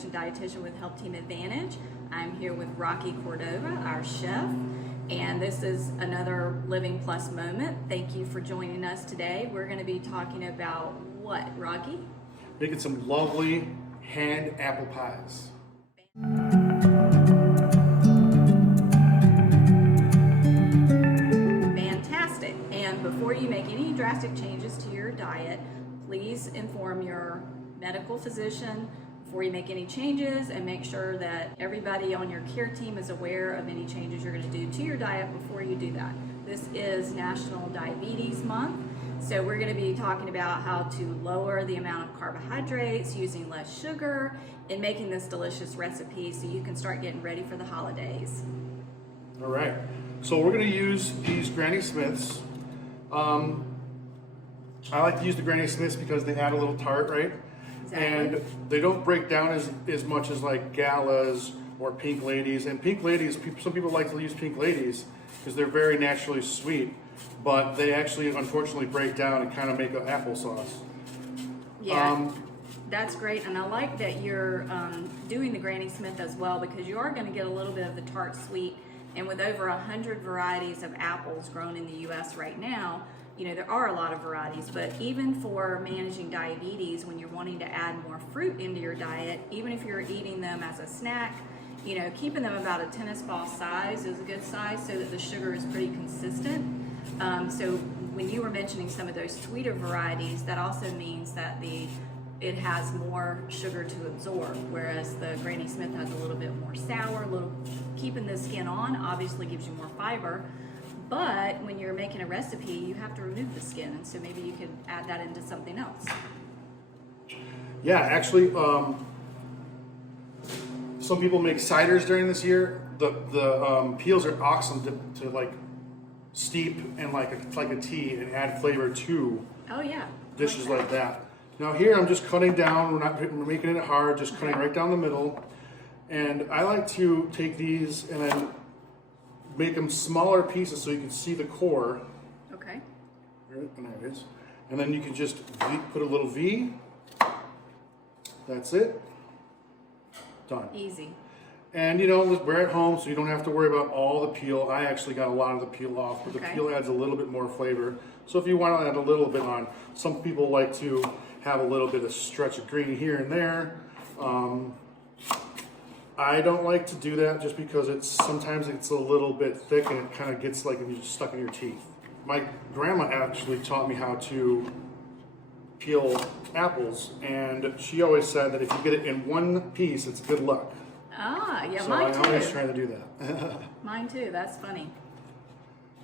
coach and dietitian with Health Team Advantage. I'm here with Rocky Cordova, our chef, and this is another Living Plus moment. Thank you for joining us today. We're going to be talking about what, Rocky? Making some lovely hand apple pies. Fantastic. And before you make any drastic changes to your diet, please inform your medical physician before you make any changes, and make sure that everybody on your care team is aware of any changes you're going to do to your diet before you do that. This is National Diabetes Month, so we're going to be talking about how to lower the amount of carbohydrates, using less sugar, and making this delicious recipe so you can start getting ready for the holidays. All right, so we're going to use these Granny Smiths. I like to use the Granny Smiths because they add a little tart, right? Exactly. And they don't break down as much as like Galas or Pink Ladies. And Pink Ladies, some people like to use Pink Ladies because they're very naturally sweet, but they actually unfortunately break down and kind of make an applesauce. Yeah, that's great, and I like that you're doing the Granny Smith as well, because you are going to get a little bit of the tart sweet, and with over 100 varieties of apples grown in the U.S. right now, you know, there are a lot of varieties, but even for managing diabetes, when you're wanting to add more fruit into your diet, even if you're eating them as a snack, you know, keeping them about a tennis ball size is a good size so that the sugar is pretty consistent. So when you were mentioning some of those sweeter varieties, that also means that it has more sugar to absorb, whereas the Granny Smith has a little bit more sour. Keeping the skin on obviously gives you more fiber, but when you're making a recipe, you have to remove the skin, and so maybe you could add that into something else. Yeah, actually, some people make ciders during this year. The peels are awesome to like steep and like a tea and add flavor to dishes like that. Now here I'm just cutting down. We're making it hard. Just cutting right down the middle. And I like to take these and then make them smaller pieces so you can see the core. Okay. And there it is. And then you can just put a little V. That's it. Done. Easy. And you know, we're at home, so you don't have to worry about all the peel. I actually got a lot of the peel off, but the peel adds a little bit more flavor. So if you want to add a little bit on, some people like to have a little bit of stretch of green here and there. I don't like to do that just because sometimes it's a little bit thick and it kind of gets like you're stuck in your teeth. My grandma actually taught me how to peel apples, and she always said that if you get it in one piece, it's good luck. Ah, yeah, so mine too. I always try to do that. Mine too, that's funny.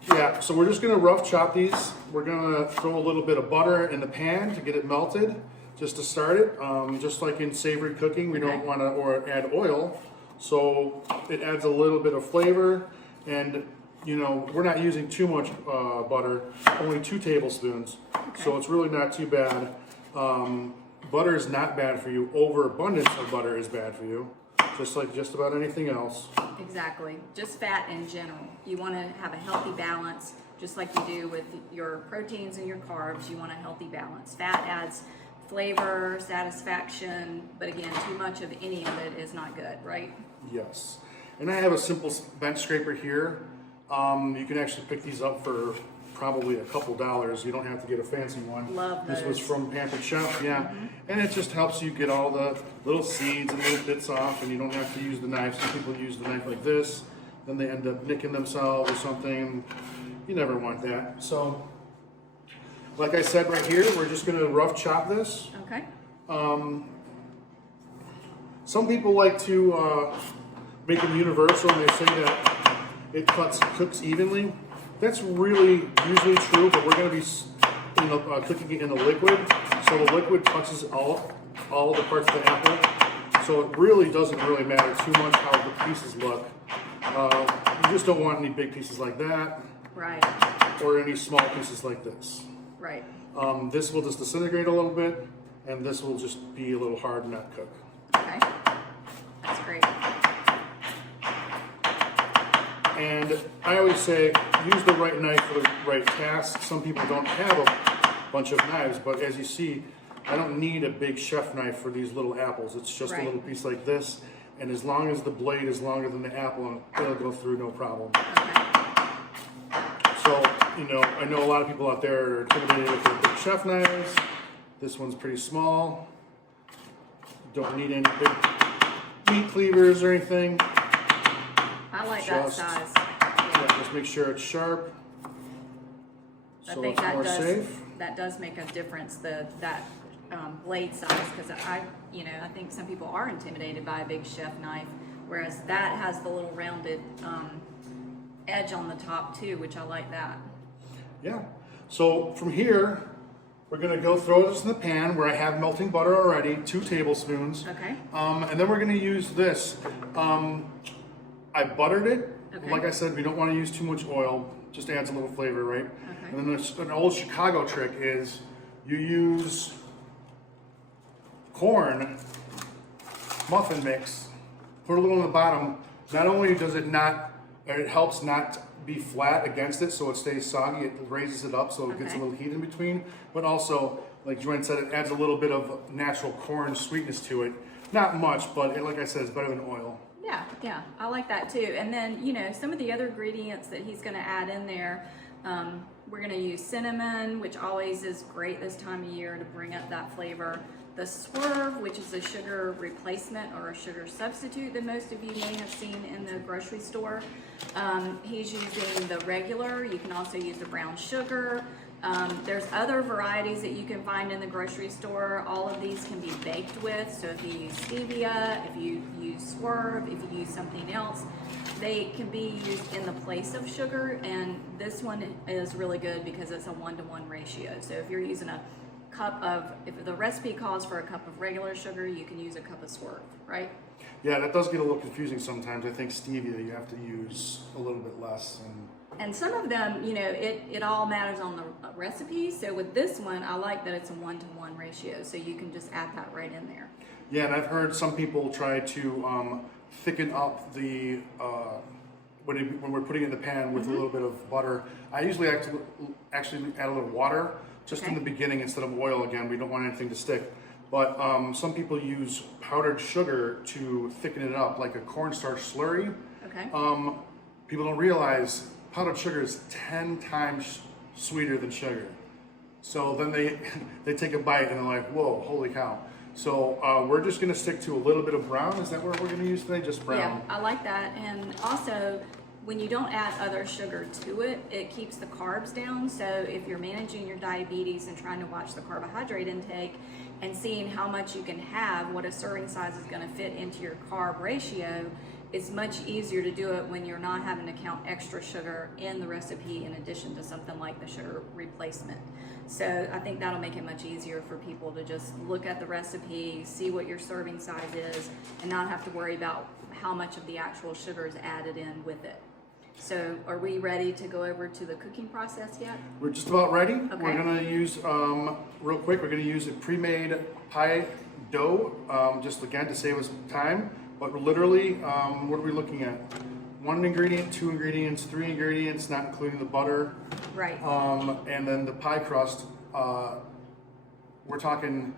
Yeah, so we're just gonna rough chop these. We're gonna throw a little bit of butter in the pan to get it melted, just to start it. Just like in savory cooking, we don't want to add oil, so it adds a little bit of flavor. And you know, we're not using too much butter, only 2 tablespoons, so it's really not too bad. Butter is not bad for you. Overabundance of butter is bad for you, just like just about anything else. Exactly. Just fat in general. You want to have a healthy balance, just like you do with your proteins and your carbs. You want a healthy balance. Fat adds flavor, satisfaction, but again, too much of any of it is not good, right? Yes. And I have a simple bench scraper here. You can actually pick these up for probably a couple dollars. You don't have to get a fancy one. Love those. This was from Pampered Chef, yeah. And it just helps you get all the little seeds and little bits off, and you don't have to use the knife. Some people use the knife like this, then they end up nicking themselves or something. You never want that. So, like I said right here, we're just gonna rough chop this. Okay. Some people like to make them universal, and they say that it cooks evenly. That's really usually true, but we're going to be cooking it in the liquid, so the liquid touches all the parts of the apple. So it really doesn't really matter too much how the pieces look. You just don't want any big pieces like that, right? Or any small pieces like this, right? This will just disintegrate a little bit, and this will just be a little hard and not cook. Okay, that's great. And I always say, use the right knife for the right task. Some people don't have a bunch of knives, but as you see, I don't need a big chef knife for these little apples. It's just a little piece like this, and as long as the blade is longer than the apple, it'll go through no problem. Okay. So, you know, I know a lot of people out there are intimidated with their big chef knives. This one's pretty small. Don't need any big meat cleavers or anything. I like that size. Yeah, just make sure it's sharp. So it's more safe. That does make a difference. That blade size, because I think some people are intimidated by a big chef knife, whereas that has the little rounded edge on the top too, which I like that. Yeah. So from here, we're gonna go throw this in the pan where I have melting butter already, 2 tablespoons. Okay. And then we're gonna use this. I buttered it. Okay. Like I said, we don't want to use too much oil. Just adds a little flavor, right? Okay. And then an old Chicago trick is you use corn muffin mix, put a little on the bottom. Not only does it not, it helps not be flat against it so it stays soggy, it raises it up so it gets a little heat in between, but also, like Joann said, it adds a little bit of natural corn sweetness to it. Not much, but like I said, it's better than oil. Yeah, I like that too. And then, you know, some of the other ingredients that he's gonna add in there, we're gonna use cinnamon, which always is great this time of year to bring up that flavor. The swerve, which is a sugar replacement or a sugar substitute that most of you may have seen in the grocery store. He's using the regular. You can also use the brown sugar. There's other varieties that you can find in the grocery store. All of these can be baked with. So if you use stevia, if you use swerve, if you use something else, they can be used in the place of sugar. And this one is really good because it's a 1-to-1 ratio. So if you're using a cup of, if the recipe calls for a cup of regular sugar, you can use a cup of swerve, right? Yeah, that does get a little confusing sometimes. I think stevia, you have to use a little bit less. And some of them, you know, it all matters on the recipe. So with this one, I like that it's a 1-to-1 ratio. So you can just add that right in there. Yeah, and I've heard some people try to thicken up the, when we're putting it in the pan with a little bit of butter. I usually actually add a little water just in the beginning instead of oil again. We don't want anything to stick. But some people use powdered sugar to thicken it up, like a cornstarch slurry. Okay. People don't realize powdered sugar is 10 times sweeter than sugar. So then they take a bite and they're like, whoa, holy cow. So we're just gonna stick to a little bit of brown. Is that what we're gonna use today? Just brown? Yeah, I like that. And also, when you don't add other sugar to it, it keeps the carbs down. So if you're managing your diabetes and trying to watch the carbohydrate intake and seeing how much you can have, what a serving size is gonna fit into your carb ratio, it's much easier to do it when you're not having to count extra sugar in the recipe in addition to something like the sugar replacement. So I think that'll make it much easier for people to just look at the recipe, see what your serving size is, and not have to worry about how much of the actual sugar is added in with it. So are we ready to go over to the cooking process yet? We're just about ready. Okay. We're gonna use, real quick, we're gonna use a pre-made pie dough, just again to save us time. But literally, what are we looking at? 1 ingredient, 2 ingredients, 3 ingredients, not including the butter. Right. And then the pie crust, we're talking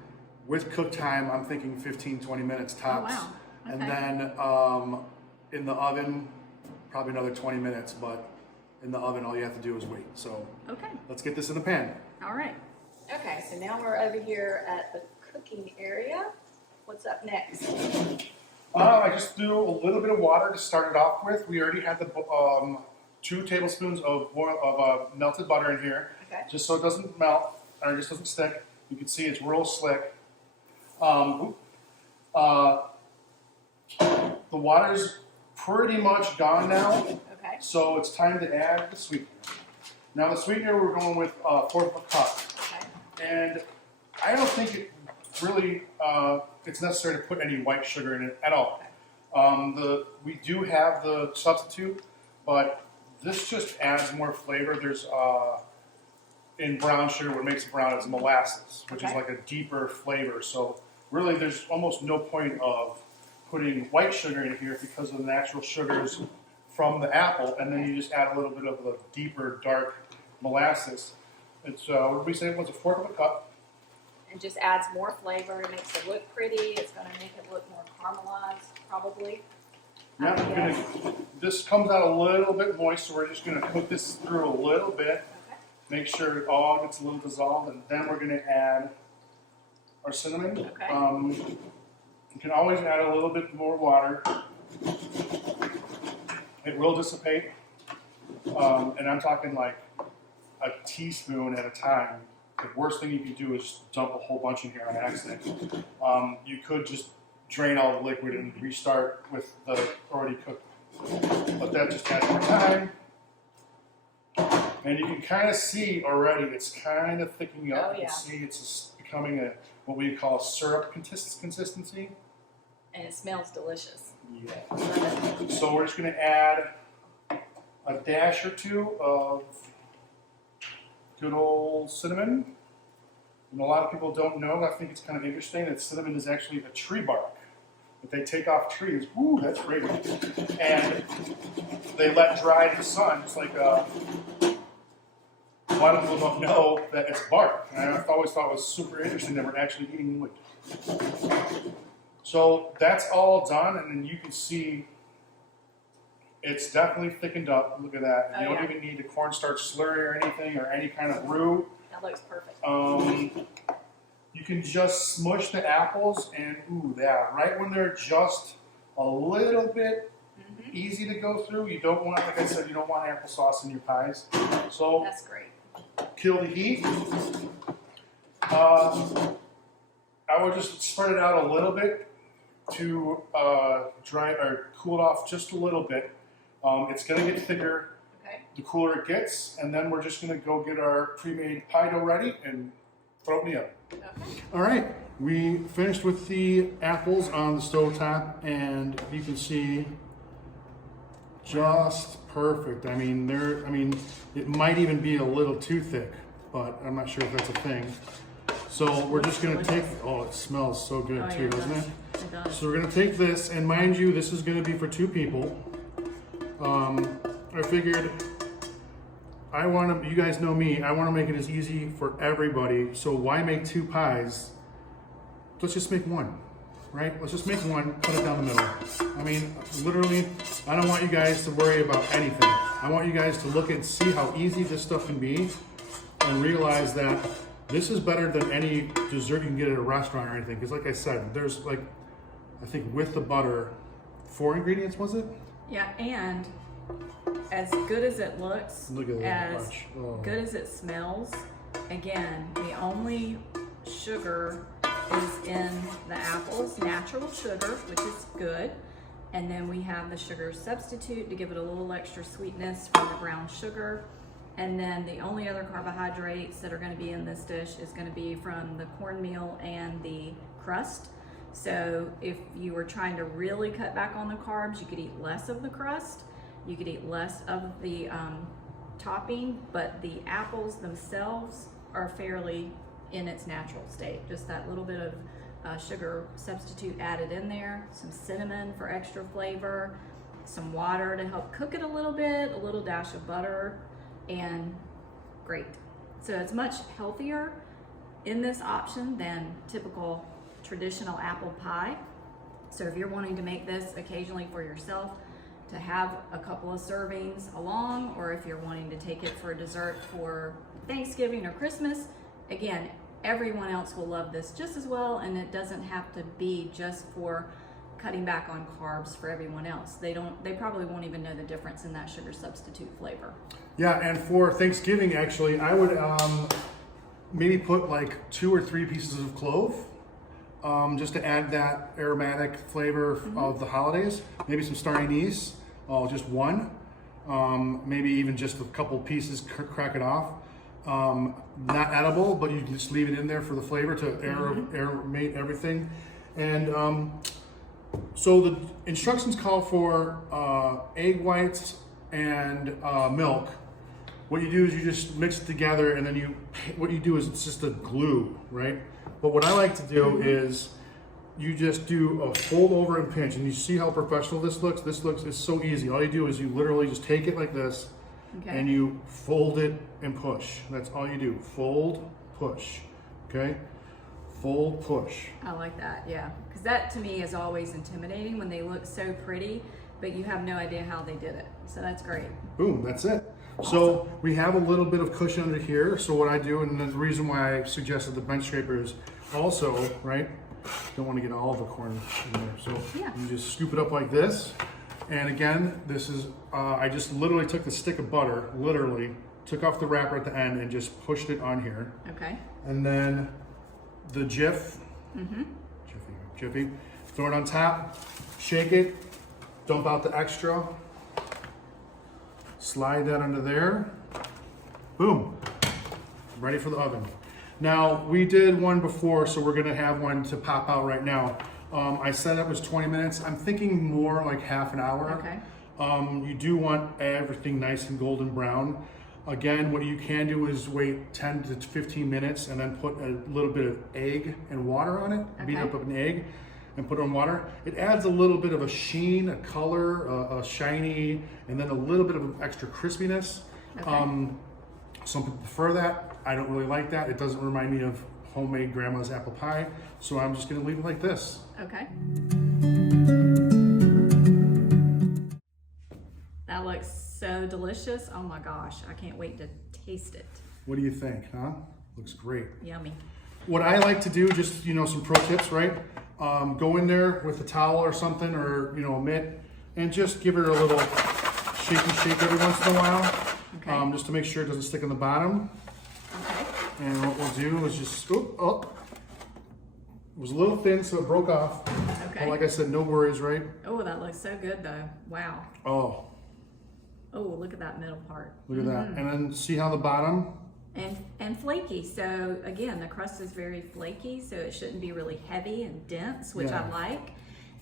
with cook time, I'm thinking 15, 20 minutes tops. Oh, wow. Okay. And then in the oven, probably another 20 minutes, but in the oven, all you have to do is wait. So Okay. let's get this in the pan. All right. Okay, so now we're over here at the cooking area. What's up next? I just threw a little bit of water to start it off with. We already had the 2 tablespoons of melted butter in here, Okay. just so it doesn't melt or just doesn't stick. You can see it's real slick. The water's pretty much gone now, Okay. so it's time to add the sweetener. Now the sweetener we're going with 1/4 cup, Okay. and I don't think it really it's necessary to put any white sugar in it at all. We do have the substitute, but this just adds more flavor. There's in brown sugar, what makes it brown is molasses, which is Okay. like a deeper flavor. So really, there's almost no point of putting white sugar in here because of the natural sugars from the apple, and then you just add a little bit of the deeper, dark molasses. It's what did we say? It was 1/4 cup. and just adds more flavor. It makes it look pretty. It's going to make it look more caramelized, probably. Yeah, this comes out a little bit moist, so we're just going to cook this through a little bit. Okay. Make sure it all gets a little dissolved, and then we're going to add our cinnamon. Okay. You can always add a little bit more water. It will dissipate, and I'm talking like a teaspoon at a time. The worst thing you can do is dump a whole bunch in here on accident. You could just drain all the liquid and restart with the already cooked, but that just adds more time. And you can kind of see already it's kind of thickening up. Oh, yeah. You can see it's becoming what we call syrup consistency. And it smells delicious. Yeah. So we're just going to add a dash or two of good old cinnamon. And a lot of people don't know, I think it's kind of interesting, that cinnamon is actually a tree bark that they take off trees. Ooh, that's great. And they let dry in the sun. It's like a lot of people don't know that it's bark. And I've always thought it was super interesting that we're actually eating wood. So that's all done, and then you can see it's definitely thickened up. Look at that. You don't even need a cornstarch slurry or anything or any kind of roux. That looks perfect. You can just smush the apples, and ooh, yeah, right when they're just a little bit easy to go through. You don't want, like I said, you don't want applesauce in your pies. So that's great. Kill the heat. I would just spread it out a little bit to dry or cool it off just a little bit. It's going to get thicker the cooler it gets, and then we're just going to go get our pre-made pie dough ready and throw it in the oven. Okay. All right, we finished with the apples on the stovetop, and you can see just perfect. I mean, it might even be a little too thick, but I'm not sure if that's a thing. So we're just going to take, oh, it smells so good too, doesn't it? It does. So we're going to take this, and mind you, this is going to be for 2 people. I figured you guys know me, I want to make it as easy for everybody, so why make 2 pies? Let's just make 1, right? Let's just make 1, put it down the middle. I mean, literally, I don't want you guys to worry about anything. I want you guys to look and see how easy this stuff can be and realize that this is better than any dessert you can get at a restaurant or anything. Because like I said, there's like, I think with the butter, 4 ingredients, was it? Yeah, and as good as it looks, as good as it smells, again, the only sugar is in the apples, natural sugar, which is good. And then we have the sugar substitute to give it a little extra sweetness from the brown sugar. And then the only other carbohydrates that are going to be in this dish is going to be from the cornmeal and the crust. So if you were trying to really cut back on the carbs, you could eat less of the crust. You could eat less of the topping, but the apples themselves are fairly in its natural state. Just that little bit of sugar substitute added in there, some cinnamon for extra flavor, some water to help cook it a little bit, a little dash of butter, and great. So it's much healthier in this option than typical traditional apple pie. So if you're wanting to make this occasionally for yourself to have a couple of servings along, or if you're wanting to take it for a dessert for Thanksgiving or Christmas, again, everyone else will love this just as well, and it doesn't have to be just for cutting back on carbs for everyone else. They probably won't even know the difference in that sugar substitute flavor. Yeah, and for Thanksgiving, actually, I would maybe put like 2 or 3 pieces of clove, just to add that aromatic flavor of the holidays. Maybe some star anise, just 1. Maybe even just a couple pieces, crack it off. Not edible, but you can just leave it in there for the flavor to aeromate everything. And so the instructions call for egg whites and milk. What you do is you just mix it together, and then what you do is it's just a glue, right? But what I like to do is you just do a fold over and pinch, and you see how professional this looks? It's so easy. All you do is you literally just take it like this, and you fold it and push. That's all you do. Fold, push, okay? Full push. I like that, yeah. Because that to me is always intimidating when they look so pretty, but you have no idea how they did it. So that's great. Boom, that's it. So we have a little bit of cushion under here. So what I do, and the reason why I suggested the bench scraper is also, right, don't want to get all the corn in there. So Yeah. you just scoop it up like this. And again, this is, I just literally took the stick of butter, literally, took off the wrapper at the end and just pushed it on here. Okay. And then the Jiffy, throw it on top, shake it, dump out the extra, slide that under there, boom, ready for the oven. Now, we did one before, so we're gonna have one to pop out right now. I said it was 20 minutes. I'm thinking more like half an hour. Okay. You do want everything nice and golden brown. Again, what you can do is wait 10 to 15 minutes and then put a little bit of egg and water on it. Beat Okay. up an egg and put it on water. It adds a little bit of a sheen, a color, a shiny, and then a little bit of extra crispiness. Okay. Some people prefer that. I don't really like that. It doesn't remind me of homemade grandma's apple pie. So I'm just gonna leave it like this. Okay. That looks so delicious. Oh my gosh, I can't wait to taste it. What do you think, huh? Looks great. Yummy. What I like to do, just, some pro tips, right? Go in there with a towel or something, or, a mitt, and just give it a little shaky shake every once in a while. Okay. Just to make sure it doesn't stick on the bottom. Okay. And what we'll do is just, it was a little thin, so it broke off. Okay. But like I said, no worries, right? Oh, that looks so good though. Wow. Oh, Oh, look at that middle part. look at that. And then see how the bottom, And flaky. So again, the crust is very flaky, so it shouldn't be really heavy and dense, which Yeah. I like.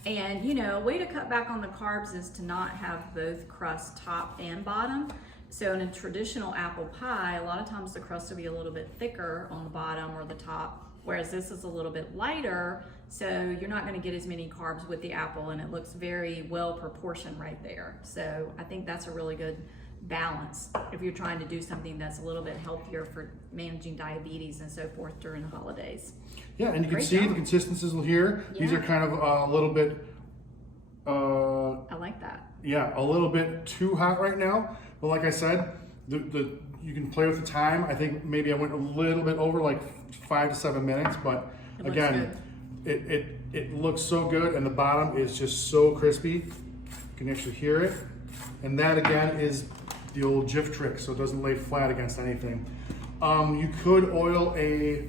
And a way to cut back on the carbs is to not have both crust top and bottom. So in a traditional apple pie, a lot of times the crust will be a little bit thicker on the bottom or the top, whereas this is a little bit lighter, so you're not going to get as many carbs with the apple, and it looks very well proportioned right there. So I think that's a really good balance if you're trying to do something that's a little bit healthier for managing diabetes and so forth during the holidays. yeah, and you can Great see job. the consistencies here. These Yeah. are kind of a little bit, I like that. yeah, a little bit too hot right now. But like I said, you can play with the time. I think maybe I went a little bit over, like 5 to 7 minutes. But It looks again, it looks so good, and the bottom is just so crispy. You can actually hear it. And that again is the old Jif trick, so it doesn't lay flat against anything. You could oil a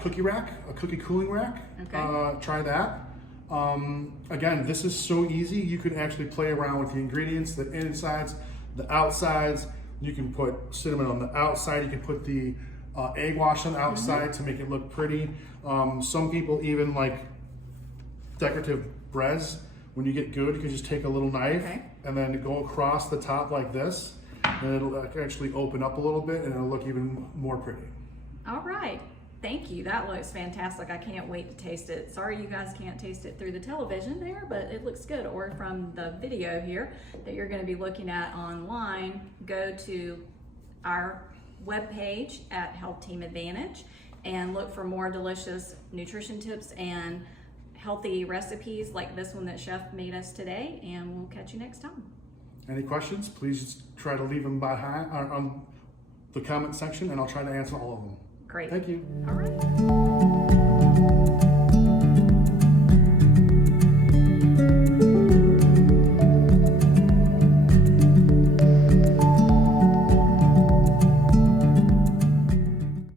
cookie rack, a cookie cooling rack. Okay. Try that. Again, this is so easy. You can actually play around with the ingredients, the insides, the outsides. You can put cinnamon on the outside. You can put the egg wash on the outside to make it look pretty. Some people even like decorative breads. When you get good, you can just take a little knife and then go across the top like this, and it'll actually open up a little bit, and it'll look even more pretty. All right. Thank you. That looks fantastic. I can't wait to taste it. Sorry you guys can't taste it through the television there, but it looks good. Or from the video here that you're going to be looking at online, go to our webpage at Health Team Advantage and look for more delicious nutrition tips and healthy recipes like this one that Chef made us today, and we'll catch you next time. Any questions, please try to leave them on the comment section, and I'll try to answer all of them. Great. Thank you. All right.